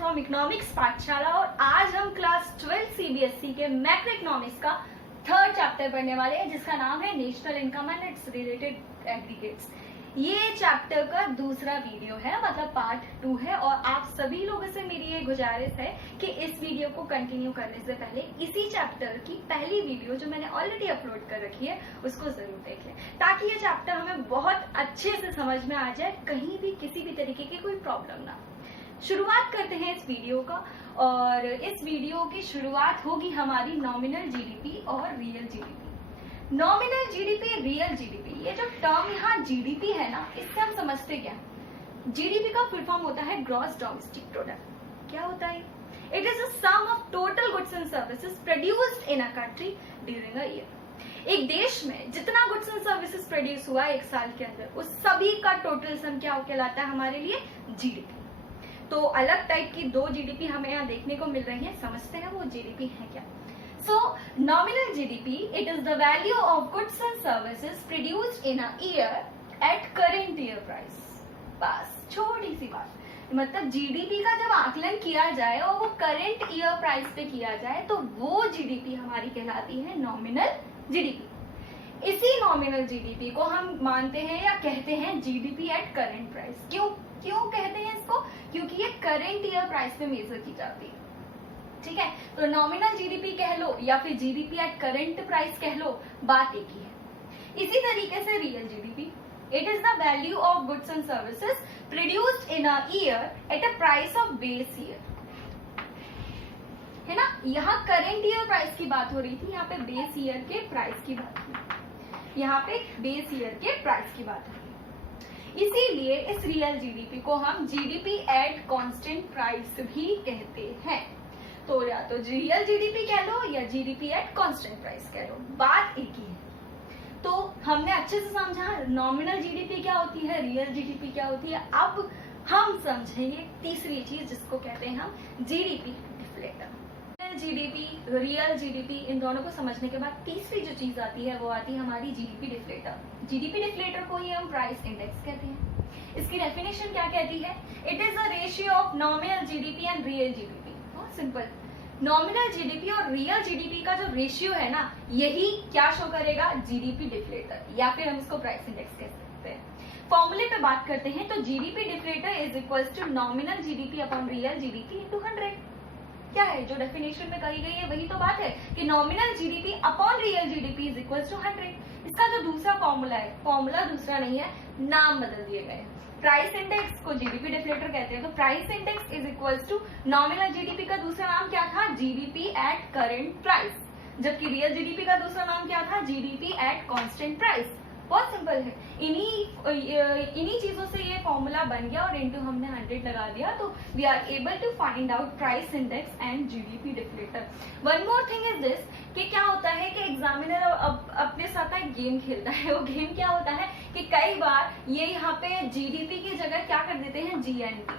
From economics पाठशाला और आज हम क्लास 12 सीबीएसई के मैक्रो इकोनॉमिक्स का थर्ड चैप्टर पढ़ने वाले हैं जिसका नाम है national income and it's related aggregates. ये चैप्टर का दूसरा वीडियो है, मतलब पार्ट 2 है और आप सभी लोगों से मेरी ये गुजारिश है कि इस वीडियो को कंटिन्यू करने से पहले इसी चैप्टर की पहली वीडियो जो मैंने ऑलरेडी अपलोड कर रखी है उसको जरूर देख लें ताकि ये चैप्टर हमें बहुत अच्छे से समझ में आ जाए, कहीं भी किसी भी तरीके की कोई प्रॉब्लम ना। शुरुआत करते हैं इस वीडियो का और इस वीडियो की शुरुआत होगी हमारी नॉमिनल जीडीपी और real GDP. Nominal GDP, real GDP, ये जो टर्म यहाँ जीडीपी है ना, इससे हम समझते क्या, जीडीपी का फुल फॉर्म होता है ग्रॉस डोमेस्टिक प्रोडक्ट। क्या होता है? It is a sum of total goods and services produced in a country during a year. एक देश में जितना गुड्स एंड सर्विसेज प्रोड्यूस हुआ एक साल के अंदर, उस सभी का टोटल सम क्या कहलाता है हमारे लिए? जीडीपी। तो अलग टाइप की दो जीडीपी हमें यहाँ देखने को मिल रही है, समझते हैं वो जीडीपी है क्या। So, nominal GDP, it is the value of goods and services produced in a year at current year price. बस छोटी सी बात, मतलब जीडीपी का जब आकलन किया जाए और वो करंट ईयर प्राइस पे किया जाए तो वो जीडीपी हमारी कहलाती है नॉमिनल जीडीपी। इसी नॉमिनल जीडीपी को हम मानते हैं या कहते हैं जीडीपी एट करंट प्राइस। क्यों कहते हैं इसको? क्योंकि ये करंट ईयर प्राइस पे मेजर की जाती है। ठीक है, तो नॉमिनल जीडीपी कह लो या फिर जीडीपी एट करंट प्राइस कह लो, बात एक ही है। इसी तरीके से real GDP, it is the value of goods and services produced in a year at a price of base year, है ना। यहाँ करंट ईयर प्राइस की बात हो रही थी, यहाँ पे बेस ईयर के प्राइस की बात हुई, यहाँ पे बेस ईयर के प्राइस की बात हुई। इसीलिए इस रियल जीडीपी को हम जीडीपी एट कांस्टेंट प्राइस भी कहते हैं। तो या तो रियल जीडीपी कह लो या जीडीपी एट कांस्टेंट प्राइस कह लो, बात एक ही है। तो हमने अच्छे से समझा नॉमिनल जीडीपी क्या होती है, रियल जीडीपी क्या होती है। अब हम समझेंगे तीसरी चीज जिसको कहते हैं हम GDP deflator. GDP, real GDP, इन दोनों को समझने के बाद तीसरी जो चीज आती है वो आती है हमारी जीडीपी डिफ्लेटर। जीडीपी डिफ्लेटर को ही हम प्राइस इंडेक्स कहते हैं। इसकी डेफिनेशन क्या कहती है? It is a ratio of nominal GDP and real GDP. बहुत सिंपल, नॉमिनल जीडीपी और रियल जीडीपी का जो रेशियो है ना, यही क्या शो करेगा? जीडीपी डिफ्लेटर, या फिर हम इसको प्राइस इंडेक्स कह सकते हैं। फॉर्मूले पे बात करते हैं तो GDP deflator is equals to nominal GDP upon real GDP into 100। क्या है जो डेफिनेशन में कही गई है वही तो बात है कि nominal GDP upon real GDP is equals to 100। इसका जो दूसरा फॉर्मूला है, फॉर्मूला दूसरा नहीं है, नाम बदल दिए गए। प्राइस इंडेक्स को जीडीपी डिफ्लेटर कहते हैं, तो price index is equals to nominal GDP का दूसरा नाम क्या था? जीडीपी एट करंट प्राइस, जबकि रियल जीडीपी का दूसरा नाम क्या था? GDP at constant price. बहुत सिंपल है, इन्हीं चीजों से ये फॉर्मूला बन गया और इनटू हमने 100 लगा दिया, तो we are able to find out price index and GDP deflator. One more thing is this कि क्या होता है कि एग्जामिनर अपने साथ एक गेम खेलता है। वो गेम क्या होता है कि कई बार ये यहाँ पे जीडीपी की जगह क्या कर देते हैं? जीएनपी।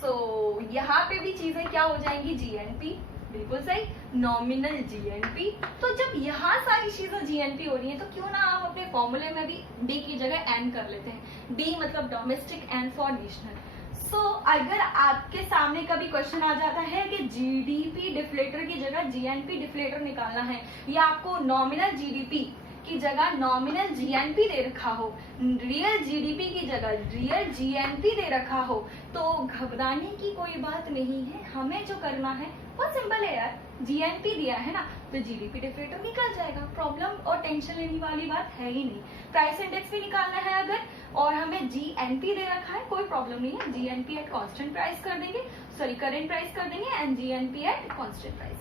सो यहाँ पे भी चीजें क्या हो जाएंगी? जीएनपी, बिल्कुल सही, नॉमिनल जीएनपी। तो जब यहाँ सारी चीजें जीएनपी हो रही है तो क्यों ना हम अपने फॉर्मूले में भी डी की जगह एन कर लेते हैं। डी मतलब डोमेस्टिक, एन फॉर नेशनल। सो अगर आपके सामने कभी क्वेश्चन आ जाता है कि जीडीपी डिफ्लेटर की जगह जीएनपी डिफ्लेटर निकालना है या आपको नॉमिनल जीडीपी की जगह नॉमिनल जीएनपी दे रखा हो, रियल जीडीपी की जगह रियल जीएनपी दे रखा हो, तो घबराने की कोई बात नहीं है। हमें जो करना है बहुत सिंपल है यार, जीएनपी दिया है ना तो जीडीपी डिफ्लेटर निकल जाएगा। प्रॉब्लम और टेंशन लेने वाली बात है ही नहीं। प्राइस इंडेक्स भी निकालना है अगर और हमें जीएनपी दे रखा है, कोई प्रॉब्लम नहीं है, जीएनपी एट कांस्टेंट प्राइस कर देंगे, सॉरी करंट प्राइस कर देंगे and GNP eight constant price.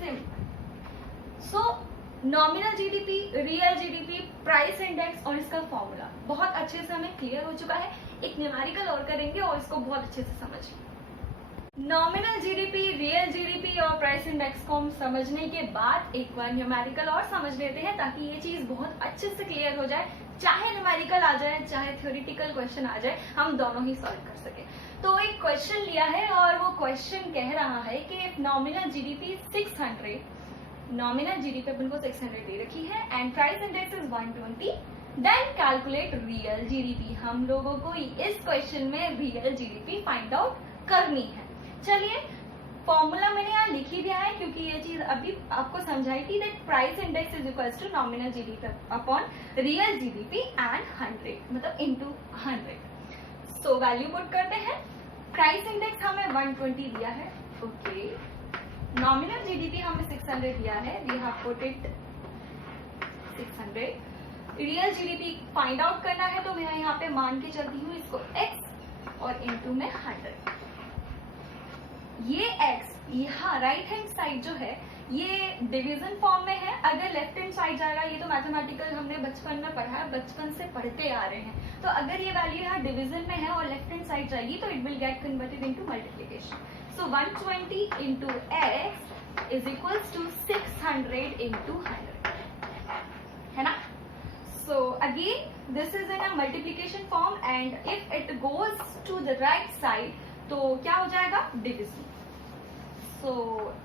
Simple. So nominal GDP, real GDP, price index और इसका फॉर्मूला बहुत अच्छे से हमें क्लियर हो चुका है। एक न्यूमेरिकल और करेंगे और इसको बहुत अच्छे से समझिए। नॉमिनल जीडीपी, रियल जीडीपी और प्राइस इंडेक्स को हम समझने के बाद एक बार न्यूमेरिकल और समझ लेते हैं ताकि ये चीज बहुत अच्छे से क्लियर हो जाए। चाहे न्यूमेरिकल आ जाए चाहे थ्योरेटिकल क्वेश्चन आ जाए, हम दोनों ही सॉल्व कर सके। तो एक क्वेश्चन लिया है और वो क्वेश्चन कह रहा है कि नॉमिनल जीडीपी 600, नॉमिनल जीडीपी अपन को 600 दे रखी है and price index is 120, then calculate real GDP. हम लोगों को इस क्वेश्चन में रियल जीडीपी फाइंड आउट करनी है। चलिए, फॉर्मूला मैंने यहाँ लिख ही दिया है क्योंकि ये चीज अभी आपको समझाई थी, that price index is equals to nominal GDP upon real GDP and 100, मतलब इनटू 100। सो वैल्यू पुट करते हैं। प्राइस इंडेक्स हमें 120 दिया है, ओके। नॉमिनल जीडीपी हमें 600 दिया है, we have put it 600। Real GDP find out करना है तो मैं यहाँ पे मान के चलती हूँ इसको x और इनटू में 100। ये x यहाँ राइट हैंड साइड जो है ये डिवीजन फॉर्म में है, अगर लेफ्ट हैंड साइड जाएगा, ये तो मैथमेटिकल हमने बचपन में पढ़ा है, बचपन से पढ़ते आ रहे हैं, तो अगर ये वैल्यू यहाँ डिवीजन में है और लेफ्ट हैंड साइड जाएगी तो it will get converted into multiplication. So 120 into x is equals to 600 into 100, है ना। So again this is in a multiplication form and if it goes to the right side तो क्या हो जाएगा, division. So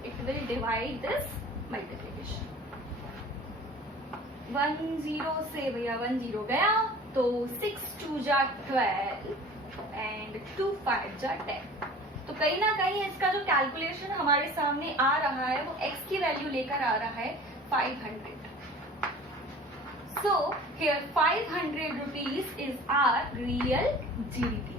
it will divide this multiplication। 10 से भैया 10 गया तो 6 2 जा 12 and 2 5 जा 10। तो कहीं ना कहीं इसका जो कैलकुलेशन हमारे सामने आ रहा है वो x की वैल्यू लेकर आ रहा है 500। So here 500 rupees is our real GDP।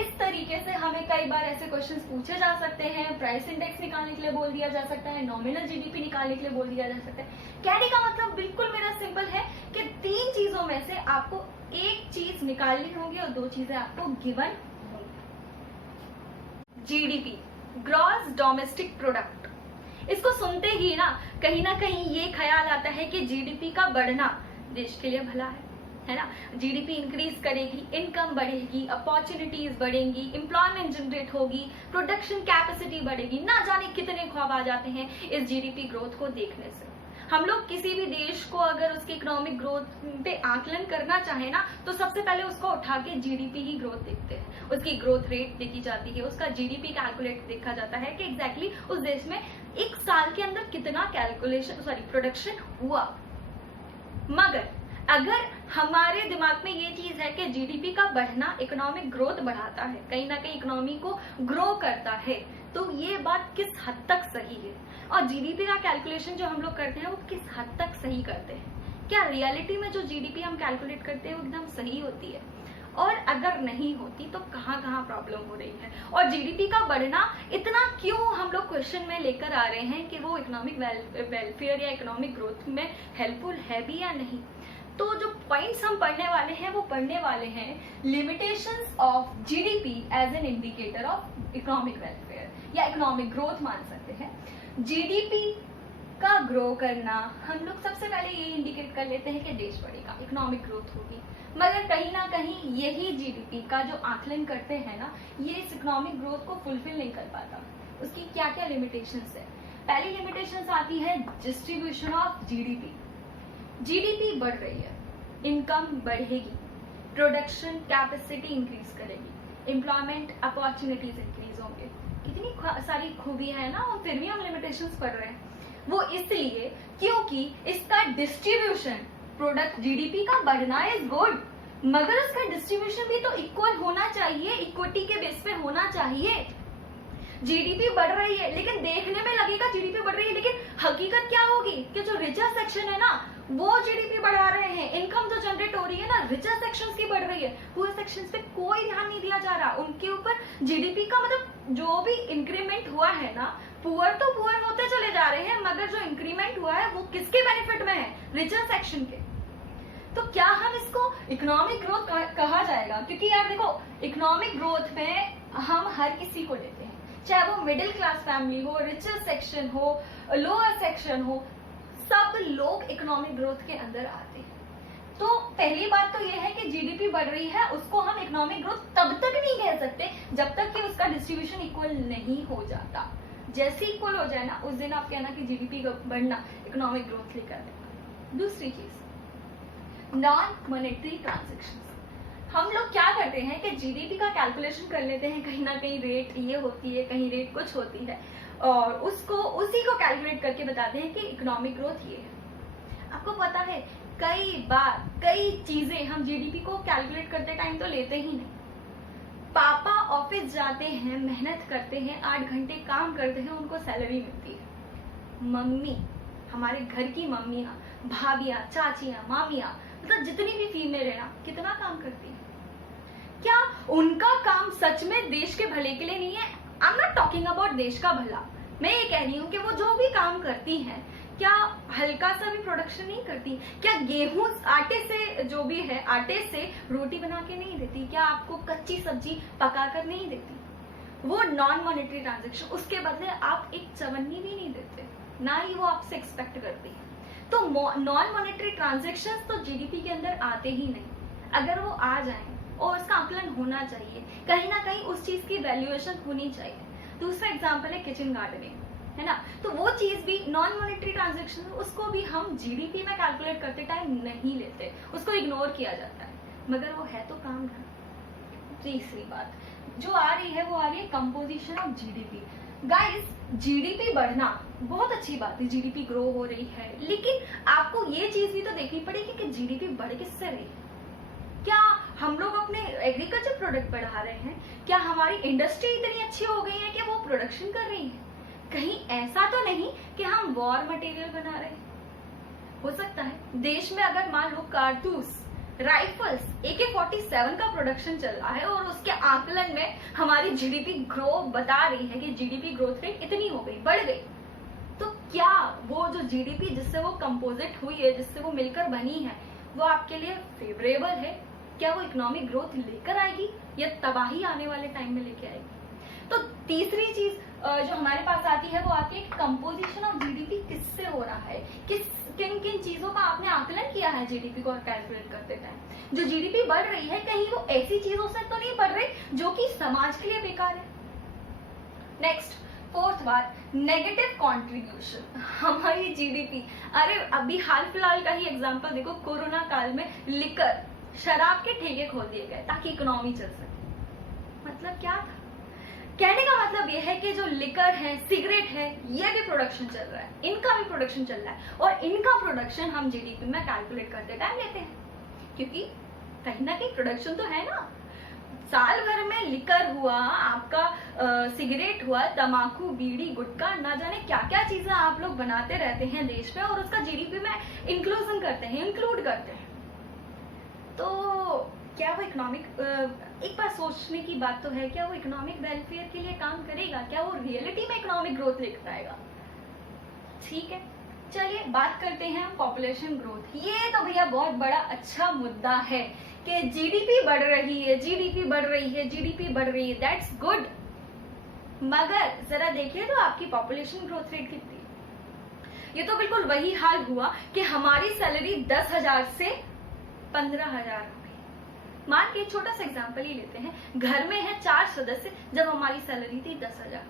इस तरीके से हमें कई बार ऐसे क्वेश्चंस पूछे जा सकते हैं। प्राइस इंडेक्स निकालने के लिए बोल दिया जा सकता है, नॉमिनल जीडीपी निकालने के लिए बोल दिया जा सकता है। कहने का मतलब बिल्कुल मेरा सिंपल है कि 3 चीजों में से आपको एक चीज निकालनी होगी और 2 चीजें आपको गिवन होंगी। जीडीपी, ग्रॉस डोमेस्टिक प्रोडक्ट, इसको सुनते ही ना कहीं ये ख्याल आता है कि जीडीपी का बढ़ना देश के लिए भला है ना। जीडीपी इंक्रीज करेगी, इनकम बढ़ेगी, अपॉर्चुनिटीज बढ़ेंगी, एम्प्लॉयमेंट जनरेट होगी, प्रोडक्शन कैपेसिटी बढ़ेगी, ना जाने कितने ख्वाब आ जाते हैं इस जीडीपी ग्रोथ को देखने से। हम लोग किसी भी देश को अगर उसकी इकोनॉमिक ग्रोथ पे आकलन करना चाहे ना तो सबसे पहले उसको उठा के जीडीपी की ग्रोथ देखते हैं, उसकी ग्रोथ रेट देखी जाती है, उसका जीडीपी कैलकुलेट देखा जाता है कि एग्जैक्टली उस देश में एक साल के अंदर कितना प्रोडक्शन हुआ। मगर अगर हमारे दिमाग में ये चीज है कि जीडीपी का बढ़ना इकोनॉमिक ग्रोथ बढ़ाता है, कहीं ना कहीं इकोनॉमी को ग्रो करता है, तो ये बात किस हद तक सही है और जीडीपी का कैलकुलेशन जो हम लोग करते हैं वो किस हद तक सही करते हैं। क्या रियलिटी में जो जीडीपी हम कैलकुलेट करते हैं वो एकदम सही होती है, और अगर नहीं होती तो कहाँ कहाँ प्रॉब्लम हो रही है, और जीडीपी का बढ़ना इतना क्यों हम लोग क्वेश्चन में लेकर आ रहे हैं कि वो इकोनॉमिक वेलफेयर या इकोनॉमिक ग्रोथ में हेल्पफुल है भी या नहीं। तो जो पॉइंट्स हम पढ़ने वाले हैं वो पढ़ने वाले हैं limitations of GDP as an indicator of economic welfare या इकोनॉमिक ग्रोथ मान सकते हैं। जीडीपी का ग्रो करना हम लोग सबसे पहले ये इंडिकेट कर लेते हैं कि देश बढ़ेगा, इकोनॉमिक ग्रोथ होगी, मगर कहीं ना कहीं यही जीडीपी का जो आकलन करते हैं ना ये इस इकोनॉमिक ग्रोथ को फुलफिल नहीं कर पाता। उसकी क्या क्या लिमिटेशंस है। पहली लिमिटेशंस आती है डिस्ट्रीब्यूशन ऑफ जीडीपी। जीडीपी बढ़ रही है, इनकम बढ़ेगी, प्रोडक्शन कैपेसिटी इंक्रीज करेगी, एम्प्लॉयमेंट अपॉर्चुनिटीज इंक्रीज होंगे, कितनी सारी खूबियां है ना, और फिर भी हम लिमिटेशंस पढ़ रहे हैं। वो इसलिए क्योंकि इसका डिस्ट्रीब्यूशन, प्रोडक्ट जीडीपी का बढ़ना इज गुड, मगर उसका डिस्ट्रीब्यूशन भी तो इक्वल होना चाहिए, इक्विटी के बेस पे होना चाहिए। जीडीपी बढ़ रही है लेकिन देखने में लगेगा जीडीपी बढ़ रही है, लेकिन हकीकत क्या होगी कि जो रिचर सेक्शन है ना वो जीडीपी बढ़ा रहे हैं, इनकम जो जनरेट हो रही है ना रिचर सेक्शंस की बढ़ रही है, पुअर सेक्शंस पे कोई ध्यान नहीं दिया जा रहा। उनके ऊपर जीडीपी का मतलब जो भी इंक्रीमेंट हुआ है ना, पुअर तो पुअर होते चले जा रहे हैं, मगर जो इंक्रीमेंट हुआ है वो किसके बेनिफिट में है, रिचर सेक्शन के। तो क्या हम इसको इकोनॉमिक ग्रोथ कहा जाएगा? क्योंकि यार देखो, इकोनॉमिक ग्रोथ में हम हर किसी को लेते हैं, चाहे वो मिडिल क्लास फैमिली हो, रिचर सेक्शन हो, लोअर सेक्शन हो, सब लोग इकोनॉमिक ग्रोथ के अंदर आते हैं। तो पहली बात तो ये है कि जीडीपी बढ़ रही है, उसको हम इकोनॉमिक ग्रोथ तब तक नहीं कह सकते जब तक कि उसका डिस्ट्रीब्यूशन इक्वल नहीं हो जाता। जैसे इक्वल हो जाए ना उस दिन आप कहना कि जीडीपी का बढ़ना इकोनॉमिक ग्रोथ लेकर आएगा। दूसरी चीज, नॉन मॉनेटरी ट्रांजेक्शन। हम लोग क्या करते हैं कि जीडीपी का कैलकुलेशन कर लेते हैं, कहीं ना कहीं रेट ये होती है, कहीं रेट कुछ होती है, और उसी को कैलकुलेट करके बताते हैं कि इकोनॉमिक ग्रोथ ये है। आपको पता है कई बार कई चीजें हम जीडीपी को कैलकुलेट करते टाइम तो लेते ही नहीं। पापा ऑफिस जाते हैं, मेहनत करते हैं, 8 घंटे काम करते हैं, उनको सैलरी मिलती है। मम्मी, हमारे घर की मम्मियाँ, भाभियाँ, चाचियाँ, मामियाँ, मतलब जितनी भी फीमेल है ना, कितना काम करती है। क्या उनका काम सच में देश के भले के लिए नहीं है? I am not talking about देश का भला, मैं ये कह रही हूँ कि वो जो भी काम करती हैं, क्या हल्का सा भी प्रोडक्शन नहीं करती? क्या गेहूं आटे से, जो भी है आटे से रोटी बना के नहीं देती? क्या आपको कच्ची सब्जी पका कर नहीं देती? वो नॉन मॉनेटरी ट्रांजेक्शन, उसके बदले आप एक चवन्नी भी नहीं देते, ना ही वो आपसे एक्सपेक्ट करती है। तो नॉन मॉनेटरी ट्रांजेक्शन तो जीडीपी के अंदर आते ही नहीं। अगर वो आ जाए और उसका आकलन होना चाहिए, कहीं ना कहीं उस चीज की वैल्यूएशन होनी चाहिए। दूसरा एग्जाम्पल है किचन गार्डनिंग, है ना, तो वो चीज भी नॉन मॉनेटरी ट्रांजेक्शन, उसको भी हम जीडीपी में कैलकुलेट करते टाइम नहीं लेते, उसको इग्नोर किया जाता है, मगर वो है तो काम है। तीसरी बात जो आ रही है वो आ रही है composition of GDP. Guys, GDP बढ़ना बहुत अच्छी बात है, जीडीपी ग्रो हो रही है, लेकिन आपको ये चीज भी तो देखनी पड़ेगी कि जीडीपी बढ़ किससे रही है। क्या हम लोग अपने एग्रीकल्चर प्रोडक्ट बढ़ा रहे हैं? क्या हमारी इंडस्ट्री इतनी अच्छी हो गई है कि वो प्रोडक्शन कर रही है? कहीं ऐसा तो नहीं कि हम वॉर मटेरियल बना रहे हैं। हो सकता है देश में अगर मान लो कारतूस, राइफल्स, AK-47 का प्रोडक्शन चल रहा है और उसके आकलन में हमारी जीडीपी ग्रो बता रही है कि जीडीपी ग्रोथ रेट इतनी हो गई, बढ़ गई, तो क्या वो जो जीडीपी जिससे वो कंपोजिट हुई है, जिससे वो मिलकर बनी है, वो आपके लिए फेवरेबल है? क्या वो इकोनॉमिक ग्रोथ लेकर आएगी या तबाही आने वाले टाइम में लेके आएगी? तो तीसरी चीज जो हमारे पास आती है वो आती है कंपोजिशन ऑफ जीडीपी किससे हो रहा है, किन किन चीजों का आपने आकलन किया है जीडीपी को कैलकुलेट करते टाइम। जो जीडीपी बढ़ रही है कहीं वो ऐसी चीजों से तो नहीं बढ़ रही जो कि समाज के लिए बेकार है। नेक्स्ट, फोर्थ बात, नेगेटिव कंट्रीब्यूशन हमारी जीडीपी। अरे अभी हाल फिलहाल का ही एग्जांपल देखो, कोरोना काल में लिकर, शराब के ठेके खोल दिए गए ताकि इकोनॉमी चल सके। मतलब क्या था? कहने का मतलब यह है कि जो लिकर है, सिगरेट है, ये भी प्रोडक्शन चल रहा है, इनका भी प्रोडक्शन चल रहा है, और इनका प्रोडक्शन हम जीडीपी में कैलकुलेट करते टाइम लेते हैं, क्योंकि कहीं ना कहीं प्रोडक्शन तो है ना। साल भर में लिकर हुआ, आपका सिगरेट हुआ, तंबाकू, बीड़ी, गुटखा, ना जाने क्या क्या चीजें आप लोग बनाते रहते हैं देश में, और उसका जीडीपी में इंक्लूजन करते हैं, इंक्लूड करते हैं। तो क्या वो इकोनॉमिक, एक बार सोचने की बात तो है, क्या वो इकोनॉमिक वेलफेयर के लिए काम करेगा? क्या वो रियलिटी में इकोनॉमिक ग्रोथ लेकर आएगा? ठीक है, चलिए बात करते हैं पॉपुलेशन ग्रोथ। ये तो भैया बहुत बड़ा अच्छा मुद्दा है कि जीडीपी बढ़ रही है, जीडीपी बढ़ रही है, जीडीपी बढ़ रही है, दैट्स गुड, मगर जरा देखिए तो आपकी पॉपुलेशन ग्रोथ रेट कितनी है। ये तो बिल्कुल वही हाल हुआ कि हमारी सैलरी 10,000 से 15,000 हो गई। मान के छोटा सा एग्जांपल ही लेते हैं, घर में है 4 सदस्य, जब हमारी सैलरी थी 10,000।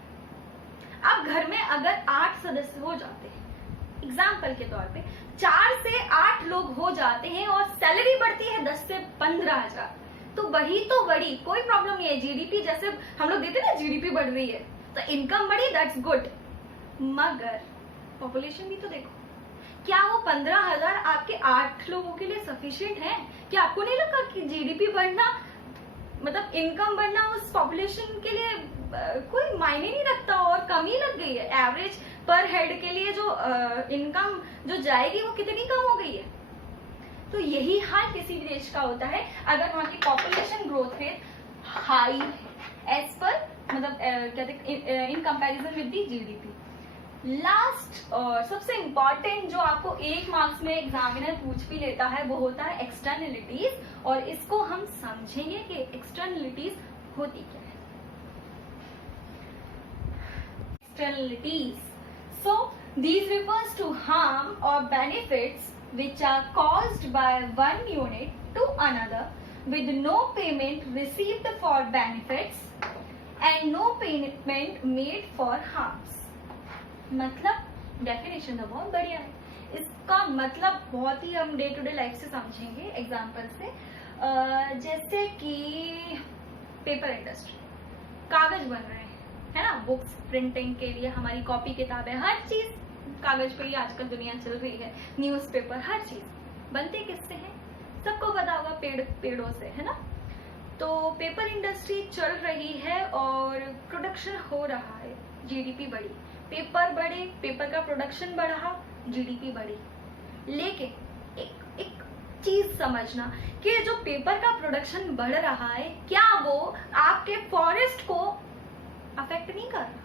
अब घर में अगर 8 सदस्य हो जाते हैं, एग्जाम्पल के तौर पे 4 से 8 लोग हो जाते हैं और सैलरी बढ़ती है 10 से 15,000, तो बढ़ी तो बढ़ी, कोई प्रॉब्लम नहीं है। जीडीपी जैसे हम लोग देते ना, जीडीपी बढ़ रही है तो इनकम बढ़ी, दैट्स गुड, मगर पॉपुलेशन भी तो देखो। क्या वो 15,000 आपके 8 लोगों के लिए सफिशिएंट है? क्या आपको नहीं लगता कि जीडीपी बढ़ना, मतलब इनकम बढ़ना उस पॉपुलेशन के लिए कोई मायने नहीं रखता और कमी लग गई है? एवरेज पर हेड के लिए जो इनकम जो जाएगी वो कितनी कम हो गई है? तो यही हाल किसी भी देश का होता है अगर वहां की पॉपुलेशन ग्रोथ रेट हाई है एज पर, मतलब कहते in comparison with the GDP. Last और सबसे इंपॉर्टेंट जो आपको 1 मार्क्स में एग्जामिनर पूछ भी लेता है वो होता है एक्सटर्नलिटीज, और इसको हम समझेंगे कि एक्सटर्नलिटीज होती क्या है। Externalities. So these refers to harm or benefits which are caused by one unit to another with no payment received for benefits and no payment made for harms. मतलब डेफिनेशन तो बहुत बढ़िया है, इसका मतलब बहुत ही हम डे टू डे लाइफ से समझेंगे एग्जाम्पल से। जैसे कि पेपर इंडस्ट्री, कागज बन रहे हैं, है ना, बुक्स प्रिंटिंग के लिए हमारी कॉपी किताबें, हर चीज कागज पे ही आजकल दुनिया चल रही है, न्यूज़पेपर, हर चीज बनते किससे हैं? सबको पता होगा, पेड़ों से, है ना। तो पेपर इंडस्ट्री चल रही है और प्रोडक्शन हो रहा है, जीडीपी बढ़ी, पेपर बढ़े, पेपर का प्रोडक्शन बढ़ा, जीडीपी बढ़ी। लेकिन एक चीज समझना कि जो पेपर का प्रोडक्शन बढ़ रहा है, क्या वो आपके फॉरेस्ट को अफेक्ट नहीं कर रहा?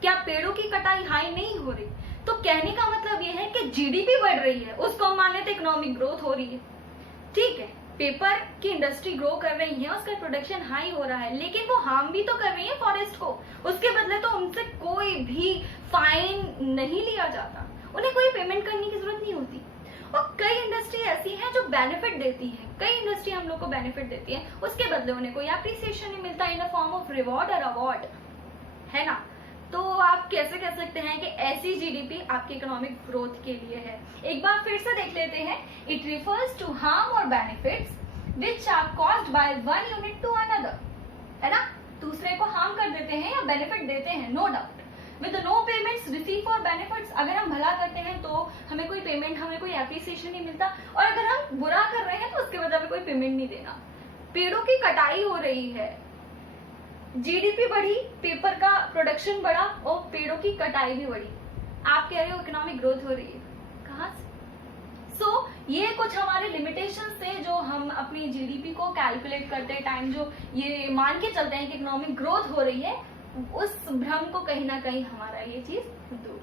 क्या पेड़ों की कटाई हाई नहीं हो रही? तो कहने का मतलब ये है कि जीडीपी बढ़ रही है, उसको हम माने तो इकोनॉमिक ग्रोथ हो रही है। ठीक है, पेपर की इंडस्ट्री ग्रो कर रही है, उसका प्रोडक्शन हाई हो रहा है, लेकिन वो हार्म भी तो कर रही है फॉरेस्ट को। उसके बदले तो उनसे कोई भी फाइन नहीं लिया जाता, उन्हें कोई पेमेंट करने की जरूरत नहीं होती। और कई इंडस्ट्री ऐसी है जो बेनिफिट देती है, कई इंडस्ट्री हम लोग को बेनिफिट देती है, उसके बदले उन्हें कोई अप्रिसिएशन नहीं मिलता in the form of reward और अवार्ड, है ना। तो आप कैसे कह सकते हैं कि ऐसी जीडीपी आपकी इकोनॉमिक ग्रोथ के लिए है? एक बार फिर से देख लेते हैं। इट रिफर्स टू हार्म और benefits which are caused by one unit to another, है ना। दूसरे को हार्म कर देते हैं या बेनिफिट देते हैं, no doubt. With no payments receive for benefits, अगर हम भला करते हैं तो हमें कोई पेमेंट, हमें कोई एप्रिसिएशन नहीं मिलता, और अगर हम बुरा कर रहे हैं तो उसके बदले में कोई पेमेंट नहीं देना। पेड़ों की कटाई हो रही है, जीडीपी बढ़ी, पेपर का प्रोडक्शन बढ़ा और पेड़ों की कटाई भी बढ़ी। आप कह रहे हो इकोनॉमिक ग्रोथ हो रही है, कहां से? ये कुछ हमारे लिमिटेशन से जो हम अपनी जीडीपी को कैलकुलेट करते टाइम जो ये मान के चलते हैं कि इकोनॉमिक ग्रोथ हो रही है, उस भ्रम को कहीं ना कहीं हमारा ये चीज दूर